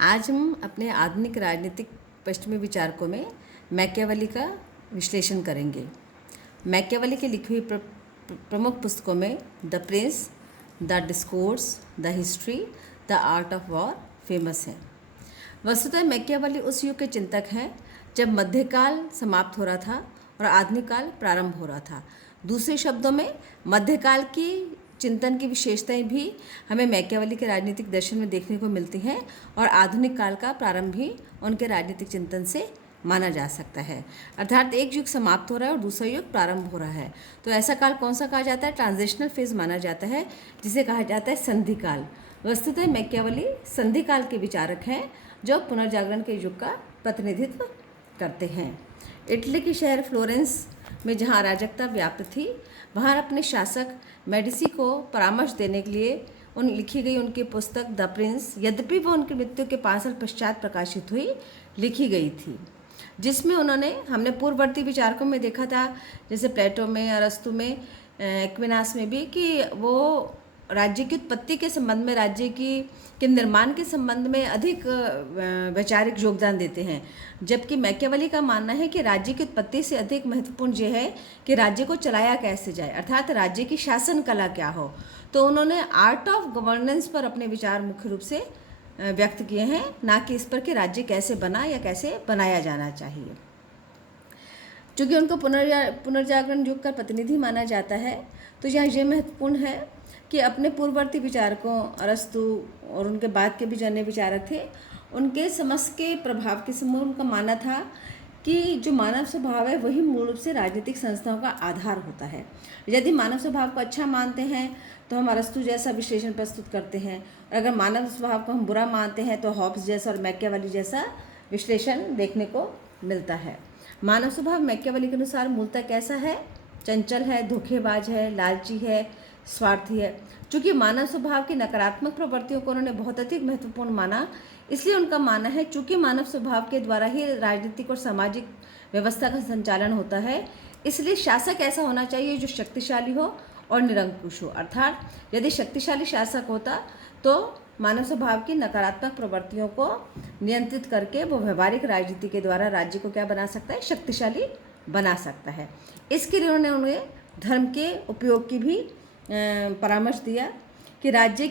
आज हम अपने आधुनिक राजनीतिक पश्चिमी विचारकों में मैकियावेली का विश्लेषण करेंगे। मैकियावेली की लिखी हुई प्रमुख पुस्तकों में the Prince, the discourse, the history, the art of war famous है। वस्तुतः मैकियावेली उस युग के चिंतक हैं जब मध्यकाल समाप्त हो रहा था और आधुनिक काल प्रारंभ हो रहा था। दूसरे शब्दों में मध्यकाल की चिंतन की विशेषताएं भी हमें मैकियावेली के राजनीतिक दर्शन में देखने को मिलती हैं और आधुनिक काल का प्रारंभ भी उनके राजनीतिक चिंतन से माना जा सकता है। अर्थात एक युग समाप्त हो रहा है और दूसरा युग प्रारंभ हो रहा है। तो ऐसा काल कौन सा कहा जाता है? ट्रांजिशनल फेज माना जाता है, जिसे कहा जाता है संधि काल। वस्तुतः मैकियावेली संधि काल के विचारक हैं जो पुनर्जागरण के युग का प्रतिनिधित्व करते हैं। इटली के शहर फ्लोरेंस में जहाँ अराजकता व्याप्त थी, वहाँ अपने शासक मेडिसी को परामर्श देने के लिए लिखी गई उनकी पुस्तक द प्रिंस, यद्यपि वह उनकी मृत्यु के 5 साल पश्चात प्रकाशित हुई, लिखी गई थी, जिसमें उन्होंने, हमने पूर्ववर्ती विचारकों में देखा था जैसे प्लेटो में, अरस्तु में, एक्विनास में भी, कि वो राज्य की उत्पत्ति के संबंध में, राज्य के निर्माण के संबंध में अधिक वैचारिक योगदान देते हैं, जबकि मैकियावेली का मानना है कि राज्य की उत्पत्ति से अधिक महत्वपूर्ण यह है कि राज्य को चलाया कैसे जाए, अर्थात राज्य की शासन कला क्या हो। तो उन्होंने आर्ट ऑफ गवर्नेंस पर अपने विचार मुख्य रूप से व्यक्त किए हैं, ना कि इस पर कि राज्य कैसे बना या कैसे बनाया जाना चाहिए। चूँकि उनको पुनर्जागरण युग का प्रतिनिधि माना जाता है, तो यहाँ ये महत्वपूर्ण है कि अपने पूर्ववर्ती विचारकों, अरस्तु और उनके बाद के भी जो अन्य विचारक थे, उनके समझ के प्रभाव के समूह उनका मानना था कि जो मानव स्वभाव है वही मूल रूप से राजनीतिक संस्थाओं का आधार होता है। यदि मानव स्वभाव को अच्छा मानते हैं तो हम अरस्तु जैसा विश्लेषण प्रस्तुत करते हैं, और अगर मानव स्वभाव को हम बुरा मानते हैं तो हॉब्स जैसा और मैकियावेली जैसा विश्लेषण देखने को मिलता है। मानव स्वभाव मैकियावेली के अनुसार मूलतः कैसा है? चंचल है, धोखेबाज है, लालची है, स्वार्थी है। चूँकि मानव स्वभाव की नकारात्मक प्रवृत्तियों को उन्होंने बहुत अधिक महत्वपूर्ण माना, इसलिए उनका मानना है चूँकि मानव स्वभाव के द्वारा ही राजनीतिक और सामाजिक व्यवस्था का संचालन होता है, इसलिए शासक ऐसा होना चाहिए जो शक्तिशाली हो और निरंकुश हो। अर्थात यदि शक्तिशाली शासक होता तो मानव स्वभाव की नकारात्मक प्रवृत्तियों को नियंत्रित करके वो व्यवहारिक राजनीति के द्वारा राज्य को क्या बना सकता है? शक्तिशाली बना सकता है। इसके लिए उन्होंने उन्हें धर्म के उपयोग की भी परामर्श दिया कि राज्य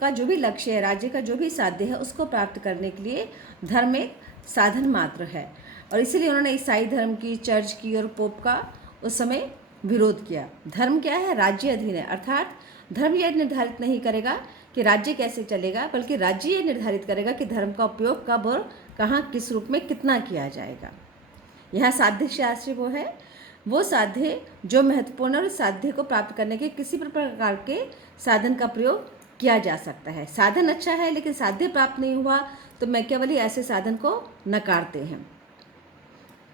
का जो भी लक्ष्य है, राज्य का जो भी साध्य है, उसको प्राप्त करने के लिए धर्म एक साधन मात्र है। और इसीलिए उन्होंने ईसाई धर्म की, चर्च की और पोप का उस समय विरोध किया। धर्म क्या है? राज्य अधीन है, अर्थात धर्म यह निर्धारित नहीं करेगा कि राज्य कैसे चलेगा, बल्कि राज्य ये निर्धारित करेगा कि धर्म का उपयोग कब और कहाँ, किस रूप में, कितना किया जाएगा। यहाँ साध्य शास्त्र वो साध्य जो महत्वपूर्ण और साध्य को प्राप्त करने के किसी प्रकार के साधन का प्रयोग किया जा सकता है। साधन अच्छा है लेकिन साध्य प्राप्त नहीं हुआ तो मैकियावेली ऐसे साधन को नकारते हैं।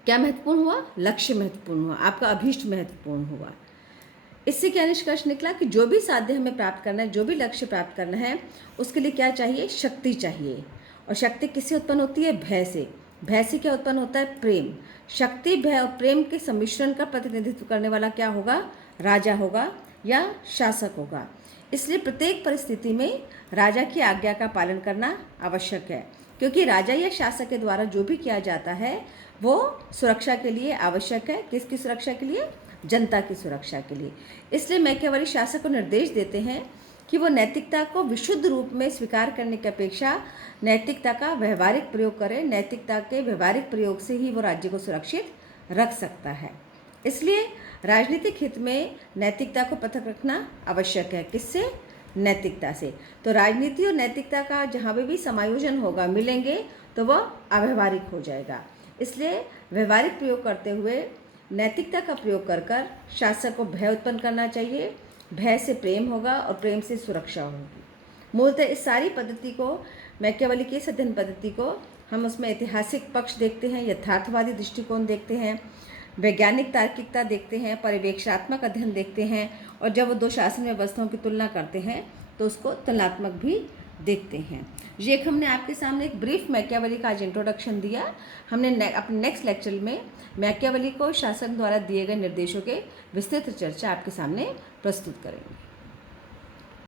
क्या महत्वपूर्ण हुआ? लक्ष्य महत्वपूर्ण हुआ, आपका अभीष्ट महत्वपूर्ण हुआ। इससे क्या निष्कर्ष निकला कि जो भी साध्य हमें प्राप्त करना है, जो भी लक्ष्य प्राप्त करना है, उसके लिए क्या चाहिए? शक्ति चाहिए। और शक्ति किससे उत्पन्न होती है? भय से। भय से क्या उत्पन्न होता है? प्रेम। शक्ति, भय और प्रेम के सम्मिश्रण का प्रतिनिधित्व करने वाला क्या होगा? राजा होगा या शासक होगा। इसलिए प्रत्येक परिस्थिति में राजा की आज्ञा का पालन करना आवश्यक है, क्योंकि राजा या शासक के द्वारा जो भी किया जाता है वो सुरक्षा के लिए आवश्यक है। किसकी सुरक्षा के लिए? जनता की सुरक्षा के लिए। इसलिए मैकियावेली शासक को निर्देश देते हैं कि वो नैतिकता को विशुद्ध रूप में स्वीकार करने की अपेक्षा नैतिकता का व्यवहारिक प्रयोग करें। नैतिकता के व्यवहारिक प्रयोग से ही वो राज्य को सुरक्षित रख सकता है। इसलिए राजनीतिक हित में नैतिकता को पृथक रखना आवश्यक है। किससे? नैतिकता से। तो राजनीति और नैतिकता का जहाँ भी समायोजन होगा, मिलेंगे, तो वह अव्यवहारिक हो जाएगा। इसलिए व्यवहारिक प्रयोग करते हुए नैतिकता का प्रयोग कर शासक को भय उत्पन्न करना चाहिए। भय से प्रेम होगा और प्रेम से सुरक्षा होगी। मूलतः इस सारी पद्धति को, मैकियावेली की इस अध्ययन पद्धति को, हम उसमें ऐतिहासिक पक्ष देखते हैं, यथार्थवादी दृष्टिकोण देखते हैं, वैज्ञानिक तार्किकता देखते हैं, परिवेक्षात्मक अध्ययन देखते हैं, और जब वो दो शासन व्यवस्थाओं की तुलना करते हैं तो उसको तुलनात्मक भी देखते हैं। ये एक हमने आपके सामने एक ब्रीफ मैकियावेली का आज इंट्रोडक्शन दिया। हमने अपने नेक्स्ट लेक्चर में मैकियावेली को शासक द्वारा दिए गए निर्देशों के विस्तृत चर्चा आपके सामने प्रस्तुत करेंगे।